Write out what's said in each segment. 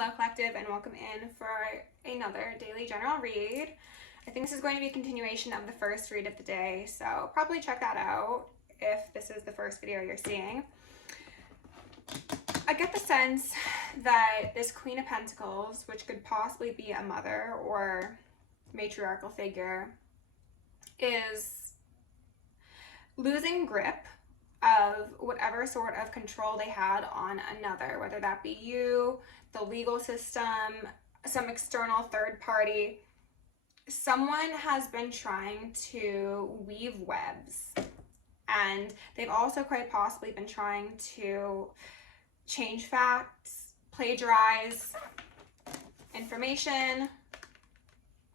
Hello collective, and welcome in for another daily general read. I think this is going to be a continuation of the first read of the day, so probably check that out if this is the first video you're seeing. I get the sense that this Queen of Pentacles, which could possibly be a mother or matriarchal figure, is losing grip of whatever sort of control they had on another, whether that be you, the legal system, some external third party. Someone has been trying to weave webs, and they've also quite possibly been trying to change facts, plagiarize information.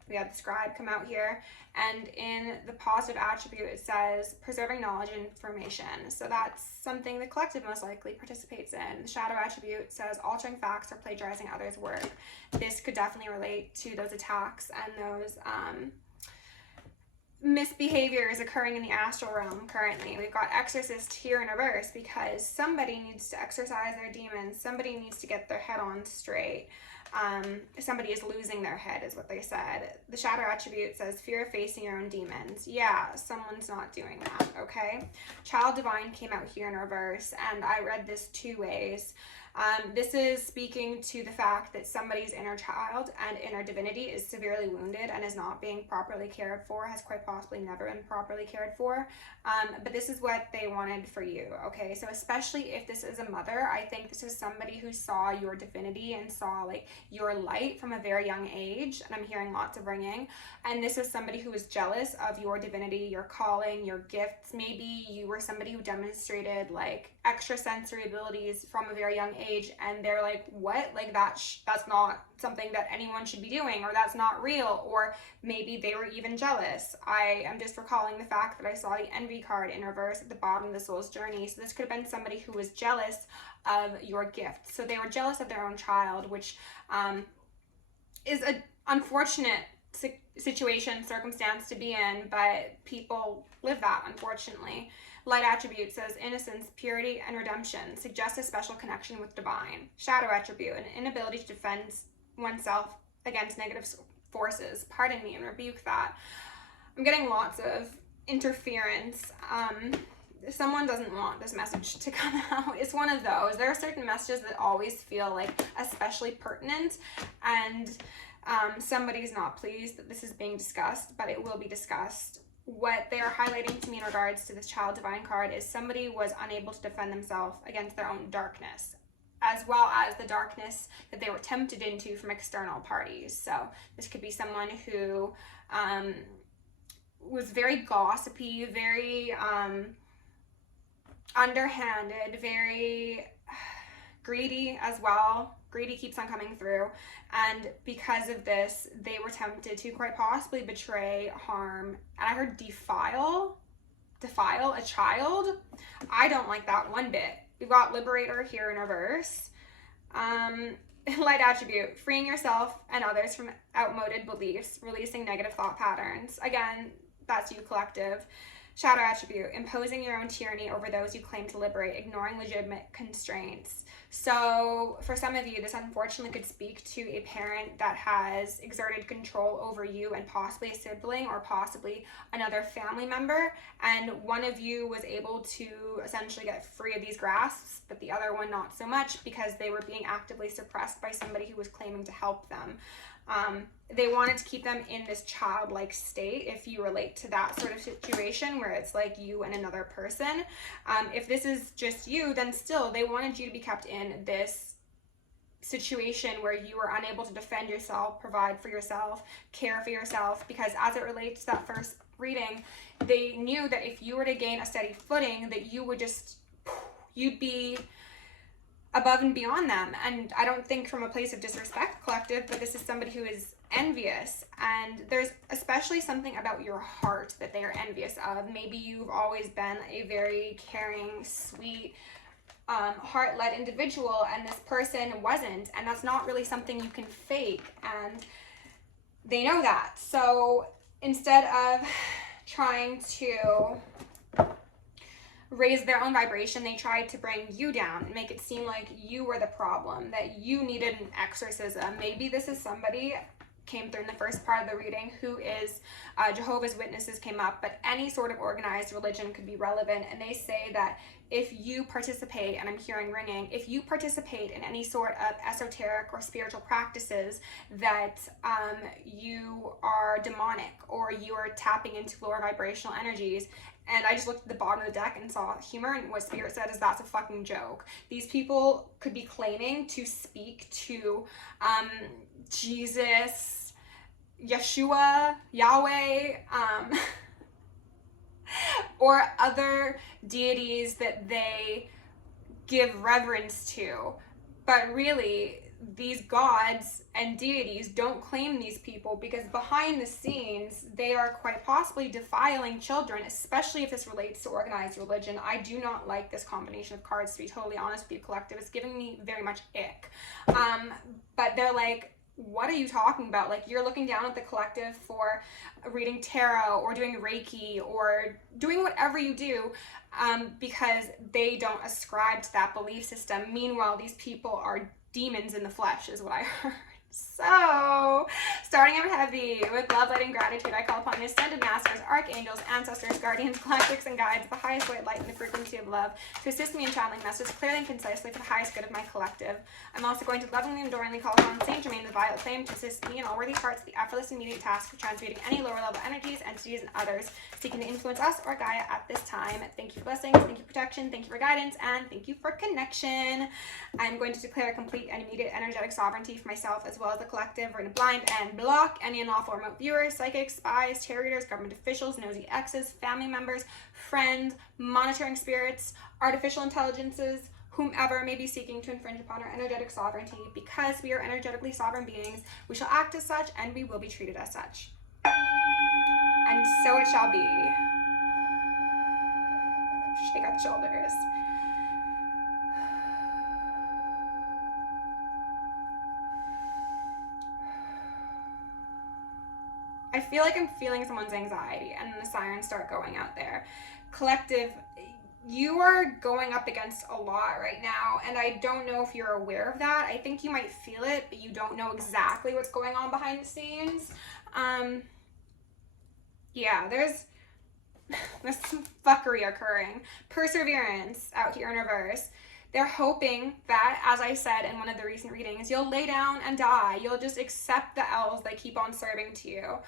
We had the scribe come out here, and in the positive attribute it says preserving knowledge and information. So that's something the collective most likely participates in. The shadow attribute says altering facts or plagiarizing others' work. This could definitely relate to those attacks and those misbehaviors occurring in the astral realm currently. We've got exorcist here in reverse because somebody needs to exorcise their demons. Somebody needs to get their head on straight. Somebody is losing their head is what they said. The shadow attribute says fear of facing your own demons. Yeah, someone's not doing that, okay? Child divine came out here in reverse, and I read this two ways. This is speaking to the fact that somebody's inner child and inner divinity is severely wounded and is not being properly cared for, has quite possibly never been properly cared for. But this is what they wanted for you, okay? So especially if this is a mother, I think this is somebody who saw your divinity and saw like your light from a very young age, and I'm hearing lots of ringing. And this is somebody who was jealous of your divinity, your calling, your gifts. Maybe you were somebody who demonstrated like extrasensory abilities from a very young age, and they're like, what? Like that's not something that anyone should be doing, or that's not real. Or maybe they were even jealous. I am just recalling the fact that I saw the envy card in reverse at the bottom of the soul's journey. So this could have been somebody who was jealous of your gift. So they were jealous of their own child, which is an unfortunate situation, circumstance to be in, but people live that, unfortunately. Light attribute says innocence, purity, and redemption, suggests a special connection with divine. Shadow attribute, an inability to defend oneself against negative forces. Pardon me and rebuke that. I'm getting lots of interference. Someone doesn't want this message to come out. It's one of those. There are certain messages that always feel like especially pertinent, and somebody's not pleased that this is being discussed, but it will be discussed. What they are highlighting to me in regards to this child divine card is somebody was unable to defend themselves against their own darkness, as well as the darkness that they were tempted into from external parties. So this could be someone who was very gossipy, very underhanded, very greedy as well. Greedy keeps on coming through, and because of this they were tempted to quite possibly betray, harm, and I heard defile a child. I don't like that one bit. We've got liberator here in reverse. Light attribute, freeing yourself and others from outmoded beliefs, releasing negative thought patterns. Again, that's you collective. Shadow attribute, imposing your own tyranny over those you claim to liberate, ignoring legitimate constraints. So for some of you, this unfortunately could speak to a parent that has exerted control over you and possibly a sibling or possibly another family member, and one of you was able to essentially get free of these grasps, but the other one not so much because they were being actively suppressed by somebody who was claiming to help them. They wanted to keep them in this childlike state, if you relate to that sort of situation where it's like you and another person. If this is just you, then still they wanted you to be kept in this situation where you were unable to defend yourself, provide for yourself, care for yourself, because as it relates to that first reading, they knew that if you were to gain a steady footing, that you'd be above and beyond them. And I don't think from a place of disrespect, collective, but this is somebody who is envious, and there's especially something about your heart that they are envious of. Maybe you've always been a very caring, sweet, heart-led individual, and this person wasn't, and that's not really something you can fake, and they know that. So instead of trying to raised their own vibration. They tried to bring you down and make it seem like you were the problem, that you needed an exorcism. Maybe this is somebody, came through in the first part of the reading, who is Jehovah's Witnesses came up, but any sort of organized religion could be relevant. And they say that if you participate, and I'm hearing ringing, if you participate in any sort of esoteric or spiritual practices, that you are demonic, or you are tapping into lower vibrational energies. And I just looked at the bottom of the deck and saw humor, and what Spirit said is that's a fucking joke. These people could be claiming to speak to Jesus, Yeshua, Yahweh, or other deities that they give reverence to. But really, these gods and deities don't claim these people, because behind the scenes, they are quite possibly defiling children, especially if this relates to organized religion. I do not like this combination of cards, to be totally honest with you, collective. It's giving me very much ick. But they're like, what are you talking about? Like, you're looking down at the collective for reading tarot or doing Reiki or doing whatever you do, because they don't ascribe to that belief system. Meanwhile, these people are demons in the flesh, is what I heard. So, starting out heavy with love, light, and gratitude, I call upon the ascended masters, archangels, ancestors, guardians, galactics, and guides, the highest white light and the frequency of love, to assist me in channeling messages clearly and concisely for the highest good of my collective. I'm also going to lovingly and adoringly call upon Saint Germain, the violet flame, to assist me in all worthy parts of the effortless and immediate task of transmuting any lower level energies, entities, and others seeking to influence us or Gaia at this time. Thank you for blessings, thank you for protection, thank you for guidance, and thank you for connection. I'm going to declare complete and immediate energetic sovereignty for myself as well as the collective. We're going to blind and block any unlawful remote viewers, psychics, spies, tarot readers, government officials, nosy exes, family members, friends, monitoring spirits, artificial intelligences, whomever may be seeking to infringe upon our energetic sovereignty. Because we are energetically sovereign beings, we shall act as such, and we will be treated as such. And so it shall be. Shake out the shoulders. I feel like I'm feeling someone's anxiety, and then the sirens start going out there. Collective, you are going up against a lot right now, and I don't know if you're aware of that. I think you might feel it, but you don't know exactly what's going on behind the scenes. Yeah, there's some fuckery occurring. Perseverance out here in reverse. They're hoping that, as I said in one of the recent readings, you'll lay down and die. You'll just accept the L's they keep on serving to you.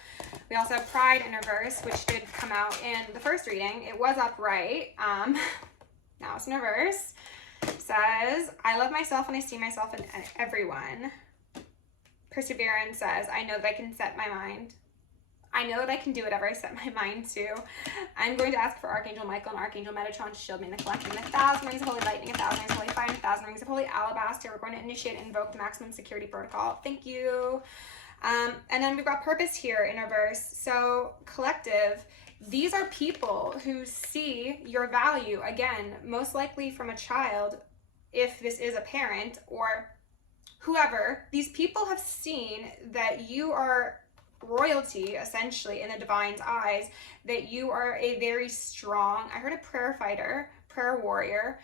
We also have Pride in reverse, which did come out in the first reading. It was upright. Now it's in reverse. It says, I love myself and I see myself in everyone. Perseverance says, I know that I can set my mind. I know that I can do whatever I set my mind to. I'm going to ask for Archangel Michael and Archangel Metatron to shield me in the collective. 1,000 rings of holy lightning, 1,000 rings of holy fire, and 1,000 rings of holy alabaster. We're going to initiate and invoke the maximum security protocol. Thank you. And then we've got purpose here in reverse. So collective, these are people who see your value, again, most likely from a child, if this is a parent or whoever. These people have seen that you are royalty, essentially, in the divine's eyes, that you are a very strong, I heard a prayer fighter, prayer warrior.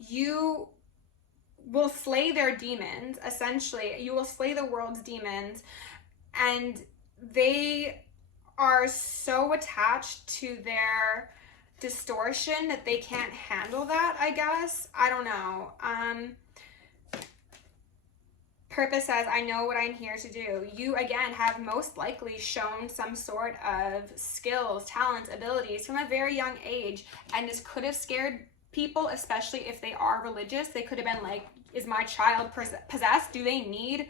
You will slay their demons, essentially. You will slay the world's demons, and they are so attached to their distortion that they can't handle that, I guess. I don't know. Purpose says, I know what I'm here to do. You, again, have most likely shown some sort of skills, talents, abilities from a very young age, and this could have scared people, especially if they are religious. They could have been like, is my child possessed? Do they need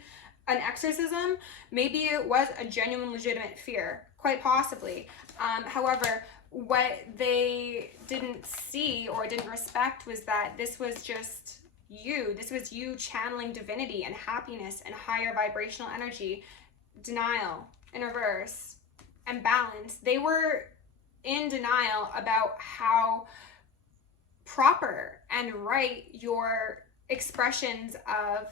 an exorcism? Maybe it was a genuine, legitimate fear, quite possibly. However, what they didn't see or didn't respect was that this was just you. This was you channeling divinity and happiness and higher vibrational energy. Denial in reverse and balance. They were in denial about how proper and right your expressions of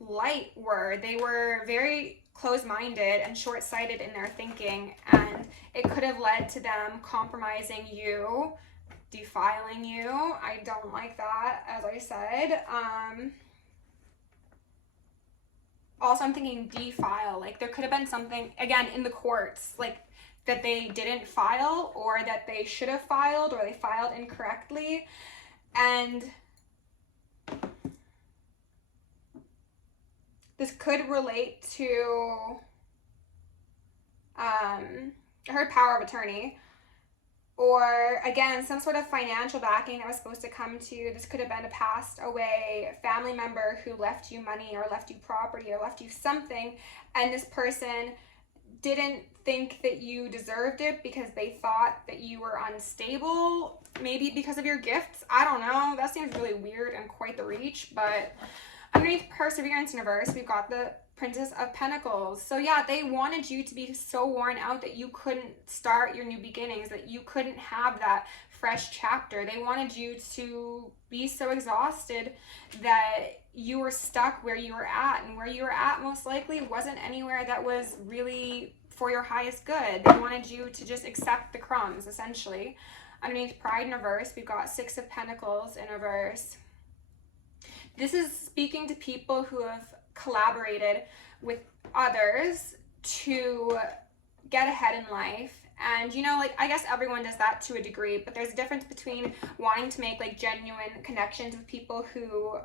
light were. They were very closed-minded and short-sighted in their thinking, and it could have led to them compromising you, defiling you. I don't like that, as I said. Also, I'm thinking defile. Like, there could have been something, again, in the courts, like, that they didn't file, or that they should have filed, or they filed incorrectly. And this could relate to, I heard power of attorney, or again, some sort of financial backing that was supposed to come to you. This could have been a passed away family member who left you money, or left you property, or left you something, and this person didn't think that you deserved it because they thought that you were unstable, maybe because of your gifts. I don't know. That seems really weird and quite the reach. But underneath Perseverance Universe, we've got the Princess of Pentacles. So yeah, they wanted you to be so worn out that you couldn't start your new beginnings, that you couldn't have that fresh chapter. They wanted you to be so exhausted that you were stuck where you were at, and where you were at most likely wasn't anywhere that was really for your highest good. They wanted you to just accept the crumbs, essentially. Underneath Pride in Reverse, we've got Six of Pentacles in reverse. This is speaking to people who have collaborated with others to get ahead in life. And, you know, like, I guess everyone does that to a degree, but there's a difference between wanting to make, like, genuine connections with people who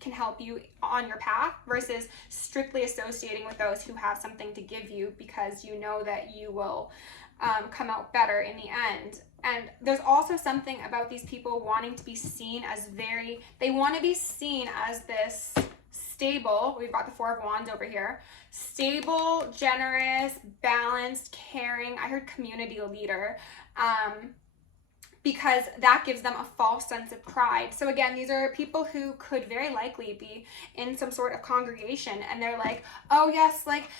can help you on your path, versus strictly associating with those who have something to give you because you know that you will come out better in the end. And there's also something about these people wanting to be seen as they want to be seen as this stable, we've got the Four of Wands over here, stable, generous, balanced, caring, I heard community leader, because that gives them a false sense of pride. So again, these are people who could very likely be in some sort of congregation, and they're like, oh yes, like,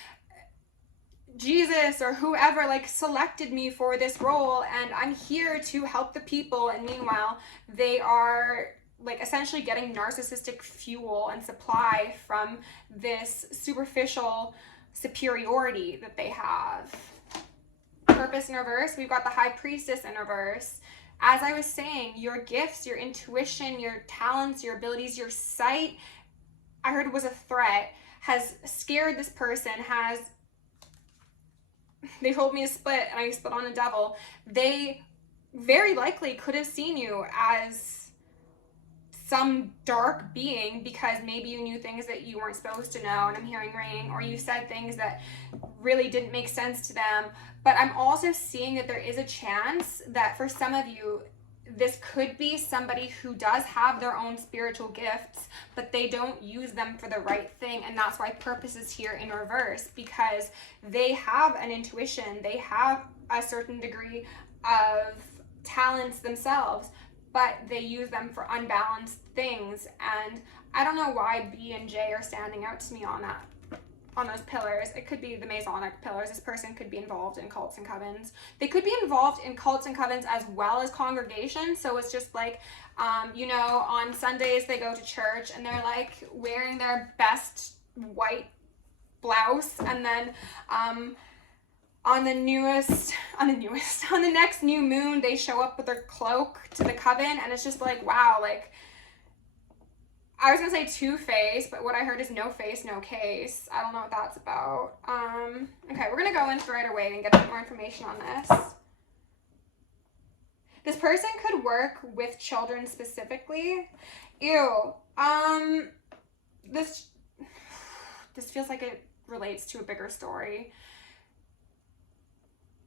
Jesus or whoever like selected me for this role, and I'm here to help the people. And meanwhile, they are like essentially getting narcissistic fuel and supply from this superficial superiority that they have. Purpose in reverse, we've got the High Priestess in reverse. As I was saying, your gifts, your intuition, your talents, your abilities, your sight, I heard was a threat, has scared this person, they told me to split, and I split on the devil. They very likely could have seen you as some dark being because maybe you knew things that you weren't supposed to know, and I'm hearing ring, or you said things that really didn't make sense to them. But I'm also seeing that there is a chance that for some of you, this could be somebody who does have their own spiritual gifts, but they don't use them for the right thing. And that's why purpose is here in reverse, because they have an intuition, they have a certain degree of talents themselves, but they use them for unbalanced things. And I don't know why B and J are standing out to me on that, on those pillars. It could be the Masonic pillars. This person could be involved in cults and covens. They could be involved in cults and covens as well as congregations. So it's just like, you know, on Sundays they go to church and they're like wearing their best white blouse, and then on the next new moon they show up with their cloak to the coven, and it's just like, wow, like, I was gonna say two-faced, but what I heard is no face, no case. I don't know what that's about. Okay, we're gonna go in right away and get some more information on this. This person could work with children specifically. Ew. This feels like it relates to a bigger story.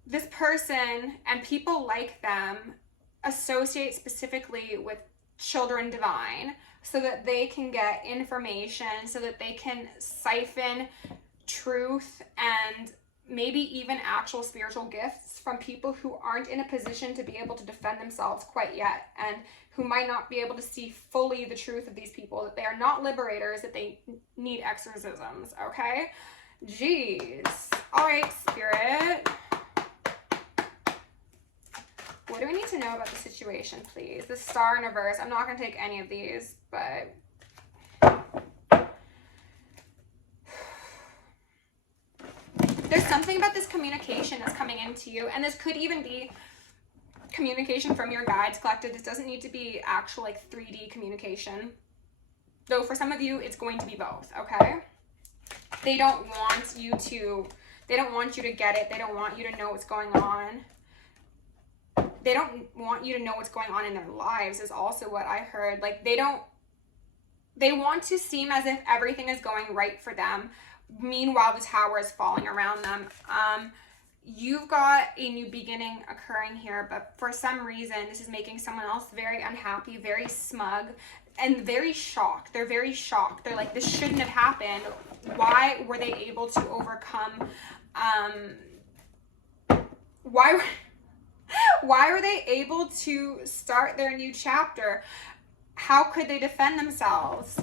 This person and people like them associate specifically with children divine, so that they can get information, so that they can siphon truth and maybe even actual spiritual gifts from people who aren't in a position to be able to defend themselves quite yet, and who might not be able to see fully the truth of these people, that they are not liberators, that they need exorcisms, okay? Jeez. All right, Spirit. What do we need to know about the situation, please? The Star in reverse. I'm not going to take any of these, but There's something about this communication that's coming into you, and this could even be communication from your guides collective. This doesn't need to be actual like 3D communication. Though for some of you, it's going to be both, okay? They don't want you to get it. They don't want you to know what's going on. They don't want you to know what's going on in their lives is also what I heard. Like they want to seem as if everything is going right for them. Meanwhile, the tower is falling around them. You've got a new beginning occurring here, but for some reason, this is making someone else very unhappy, very smug, and very shocked. They're very shocked. They're like, this shouldn't have happened. Why were they able to overcome, why were they able to start their new chapter? How could they defend themselves?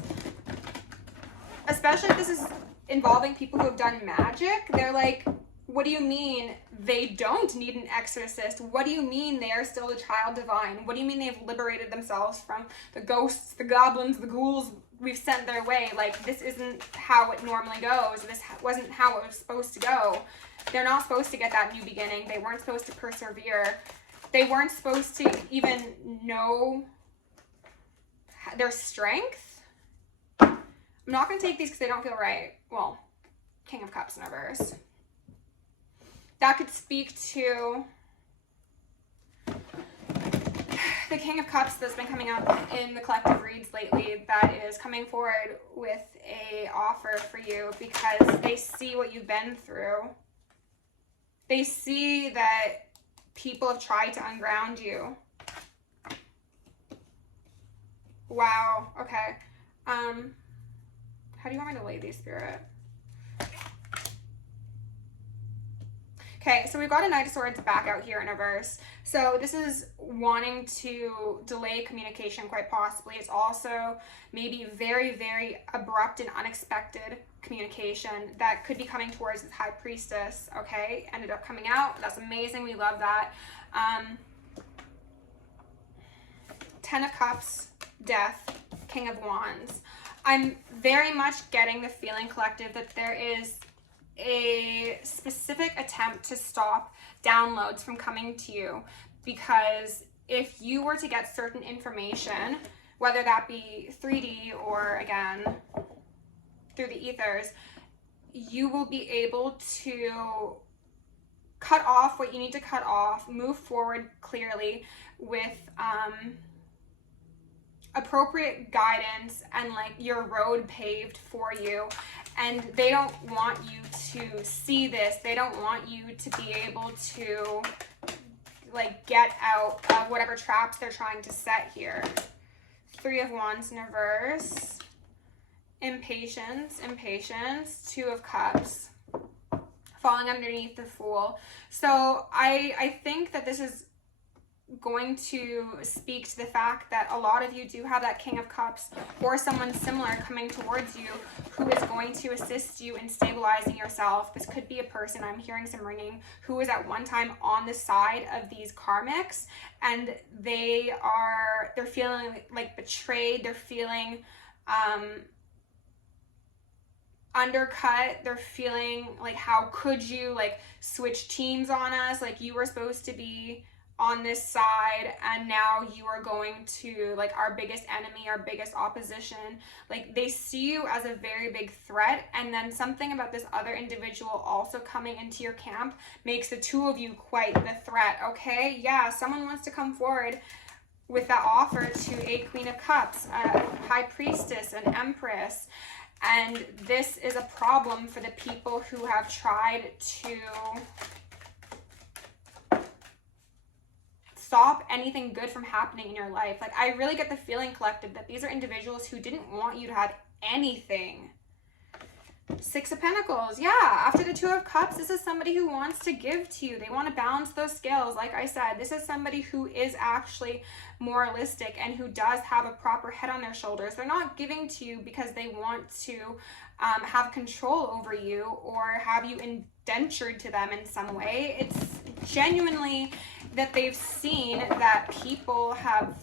Especially if this is involving people who have done magic. They're like, what do you mean they don't need an exorcist? What do you mean they are still the child divine? What do you mean they've liberated themselves from the ghosts, the goblins, the ghouls we've sent their way? Like, this isn't how it normally goes. This wasn't how it was supposed to go. They're not supposed to get that new beginning. They weren't supposed to persevere. They weren't supposed to even know their strength. I'm not going to take these because they don't feel right. Well, King of Cups in reverse. That could speak to the King of Cups that's been coming up in the collective reads lately, that is coming forward with a offer for you because they see what you've been through. They see that people have tried to unground you. Wow. Okay. How do you want me to lay these, Spirit? Okay, so we've got a Knight of Swords back out here in reverse. So this is wanting to delay communication quite possibly. It's also maybe very, very abrupt and unexpected communication that could be coming towards this High Priestess, okay? Ended up coming out. That's amazing. We love that. 10 of Cups, Death, King of Wands. I'm very much getting the feeling, collective, that there is a specific attempt to stop downloads from coming to you, because if you were to get certain information, whether that be 3D or again through the ethers, you will be able to cut off what you need to cut off, move forward clearly with appropriate guidance and like your road paved for you. And they don't want you to see this. They don't want you to be able to like get out of whatever traps they're trying to set here. 3 of Wands in reverse. Impatience, impatience. 2 of Cups. Falling underneath the Fool. So I think that this is going to speak to the fact that a lot of you do have that King of Cups or someone similar coming towards you who is going to assist you in stabilizing yourself. This could be a person, I'm hearing some ringing, who was at one time on the side of these karmics, and they're feeling like betrayed. They're feeling undercut. They're feeling like, how could you like switch teams on us? Like, you were supposed to be on this side and now you are going to like our biggest enemy, our biggest opposition. Like, they see you as a very big threat, and then something about this other individual also coming into your camp makes the two of you quite the threat, okay? Yeah, someone wants to come forward with that offer to a Queen of Cups, a High Priestess, an Empress, and this is a problem for the people who have tried to stop anything good from happening in your life. Like, I really get the feeling, collective, that these are individuals who didn't want you to have anything. 6 of Pentacles. Yeah, after the 2 of Cups, this is somebody who wants to give to you. They want to balance those scales. Like I said, this is somebody who is actually moralistic and who does have a proper head on their shoulders. They're not giving to you because they want to have control over you or have you indentured to them in some way. It's genuinely that they've seen that people have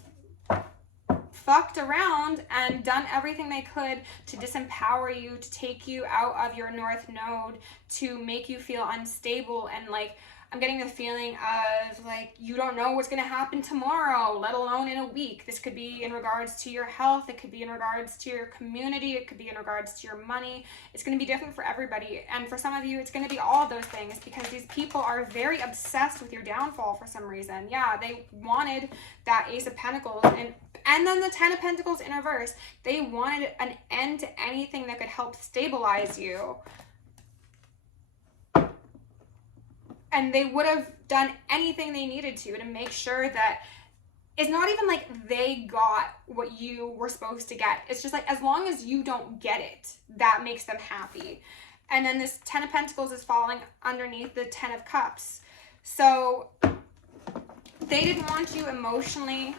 fucked around and done everything they could to disempower you, to take you out of your North Node, to make you feel unstable. And like, I'm getting the feeling of like, you don't know what's going to happen tomorrow, let alone in a week. This could be in regards to your health. It could be in regards to your community. It could be in regards to your money. It's going to be different for everybody. And for some of you, it's going to be all of those things, because these people are very obsessed with your downfall for some reason. Yeah, they wanted that Ace of Pentacles and then the 10 of Pentacles in reverse. They wanted an end to anything that could help stabilize you. And they would have done anything they needed to make sure that it's not even like they got what you were supposed to get. It's just like, as long as you don't get it, that makes them happy. And then this 10 of Pentacles is falling underneath the 10 of Cups. So they didn't want you emotionally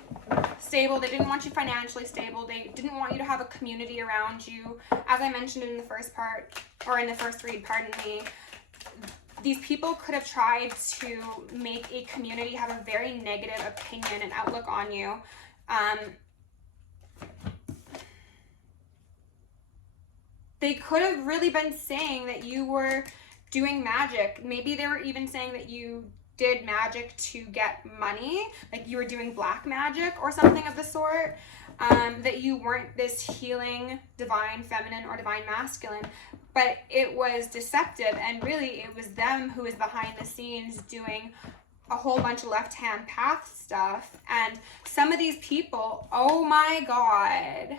stable. They didn't want you financially stable. They didn't want you to have a community around you. As I mentioned in the first part, or in the first read, pardon me, these people could have tried to make a community have a very negative opinion and outlook on you. They could have really been saying that you were doing magic. Maybe they were even saying that you did magic to get money, like you were doing black magic or something of the sort, that you weren't this healing divine feminine or divine masculine, but it was deceptive, and really it was them who was behind the scenes doing a whole bunch of left-hand path stuff. And some of these people, oh my God,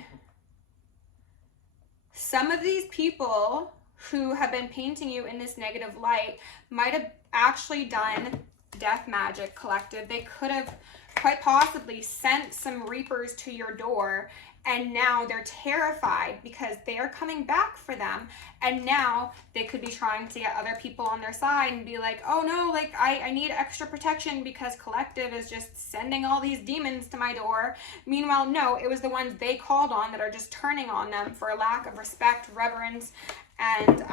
some of these people who have been painting you in this negative light might have actually done death magic, collective. They could have quite possibly sent some reapers to your door, and now they're terrified because they are coming back for them. And now they could be trying to get other people on their side and be like, oh no, like I need extra protection because collective is just sending all these demons to my door. Meanwhile, no, it was the ones they called on that are just turning on them for a lack of respect, reverence, and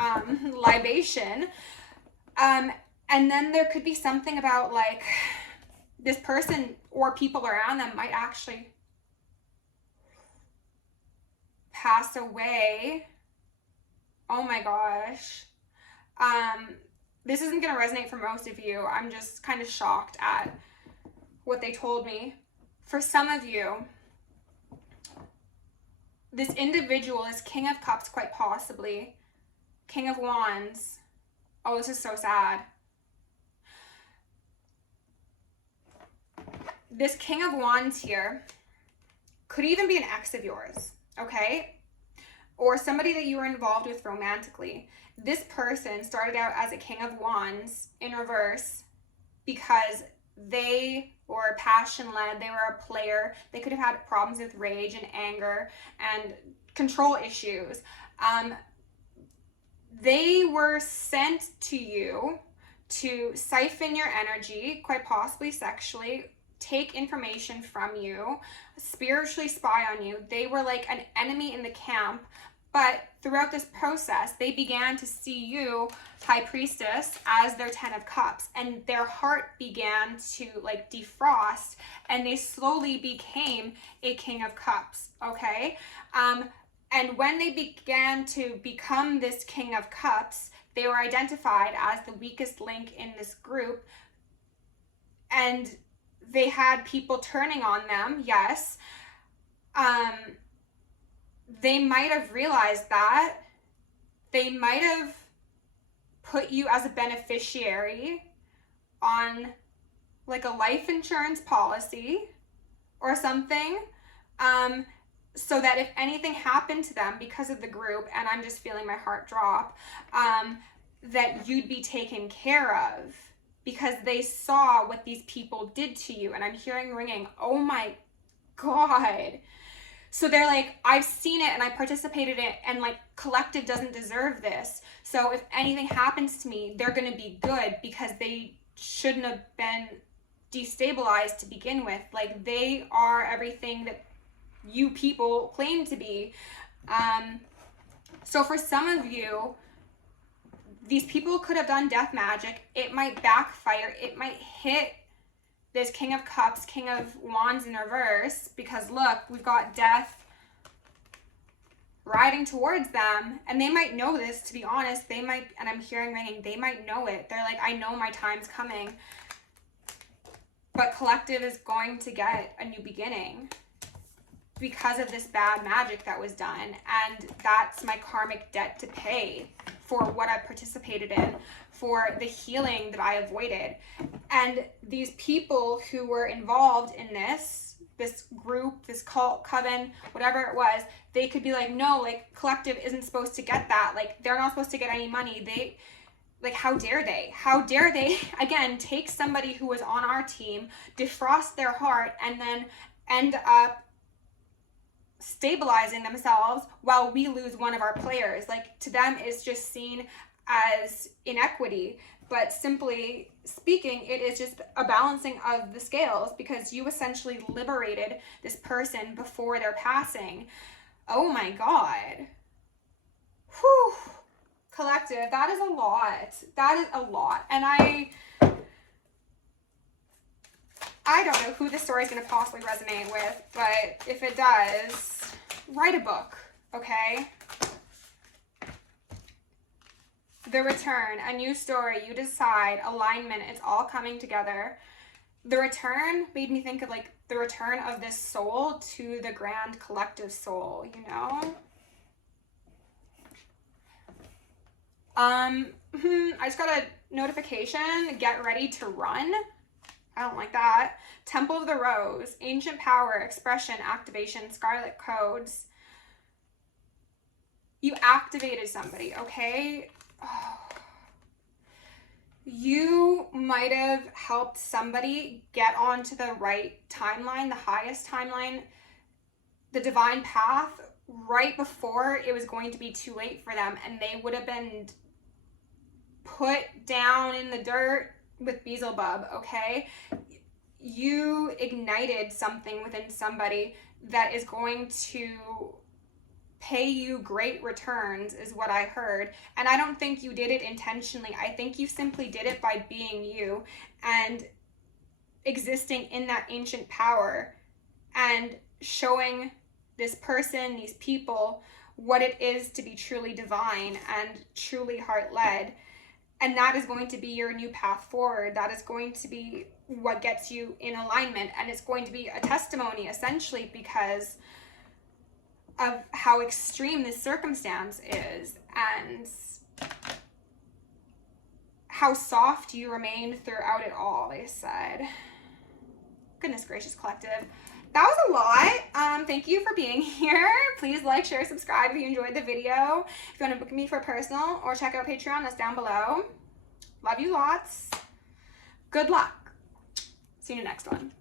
libation. And then there could be something about like this person or people around them might actually pass away. Oh my gosh. This isn't going to resonate for most of you. I'm just kind of shocked at what they told me. For some of you, this individual is King of Cups, quite possibly. King of Wands. Oh, this is so sad. This King of Wands here could even be an ex of yours, okay? Or somebody that you were involved with romantically. This person started out as a King of Wands in reverse because they were passion-led, they were a player, they could have had problems with rage and anger and control issues. They were sent to you to siphon your energy, quite possibly sexually, take information from you, spiritually spy on you. They were like an enemy in the camp, but throughout this process, they began to see you, High Priestess, as their 10 of Cups, and their heart began to like defrost, and they slowly became a King of Cups, okay? And when they began to become this King of Cups, they were identified as the weakest link in this group, and they had people turning on them, yes. They might have realized that. They might have put you as a beneficiary on like a life insurance policy or something, so that if anything happened to them because of the group, and I'm just feeling my heart drop, that you'd be taken care of, because they saw what these people did to you. And I'm hearing ringing, oh my God. So they're like, I've seen it and I participated in it, and like collective doesn't deserve this. So if anything happens to me, they're going to be good because they shouldn't have been destabilized to begin with. Like they are everything that you people claim to be. So for some of you, these people could have done death magic. It might backfire. It might hit this King of Cups, King of Wands in reverse, because look, we've got death riding towards them, and they might know this, to be honest. They might, and I'm hearing ringing, they might know it. They're like, I know my time's coming. But collective is going to get a new beginning because of this bad magic that was done. And that's my karmic debt to pay for what I participated in, for the healing that I avoided. And these people who were involved in this group, this cult, coven, whatever it was, they could be like, no, like, collective isn't supposed to get that. Like, they're not supposed to get any money. Like, how dare they? How dare they, again, take somebody who was on our team, defrost their heart, and then end up stabilizing themselves while we lose one of our players. Like, to them, it's just seen as inequity. But simply speaking, it is just a balancing of the scales, because you essentially liberated this person before their passing. Oh my God. Whew. Collective, that is a lot. That is a lot. And I don't know who this story is going to possibly resonate with, but if it does, write a book, okay? The Return, a new story, you decide, alignment, it's all coming together. The Return made me think of like the return of this soul to the grand collective soul, you know? I just got a notification, get ready to run. I don't like that. Temple of the Rose, ancient power, expression, activation, scarlet codes. You activated somebody, okay? Oh. You might have helped somebody get onto the right timeline, the highest timeline, the divine path, right before it was going to be too late for them, and they would have been put down in the dirt with Beelzebub, okay? You ignited something within somebody that is going to pay you great returns, is what I heard. And I don't think you did it intentionally. I think you simply did it by being you and existing in that ancient power and showing this person, these people, what it is to be truly divine and truly heart-led. And that is going to be your new path forward. That is going to be what gets you in alignment. And it's going to be a testimony, essentially, because of how extreme this circumstance is and how soft you remained throughout it all, they said. Goodness gracious, collective. That was a lot. Thank you for being here. Please like, share, subscribe if you enjoyed the video. If you want to book me for personal or check out Patreon, that's down below. Love you lots. Good luck. See you in the next one.